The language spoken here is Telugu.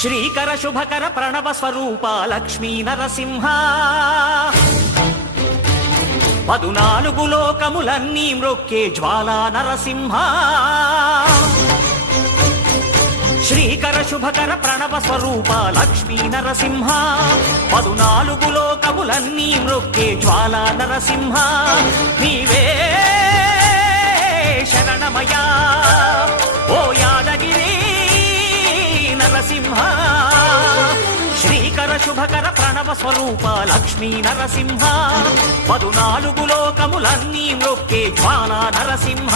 శ్రీకర శుభకర ప్రణవ స్వరూప లక్ష్మీ నరసింహ 14 లోకములన్నీ మ్రొక్కే జ్వాలా నరసింహ శ్రీకర శుభకర ప్రణవ స్వరూప లక్ష్మీ నరసింహ 14 లోకములన్నీ మ్రొక్కే జ్వాలా నరసింహ నీవే శరణమయా ఓ యాదగిరి నరసింహ శ్రీకర శుభకర ప్రణవ స్వరూప లక్ష్మీ నరసింహ 14 లోకములన్నీ మ్రొక్కే జ్వాలా నరసింహ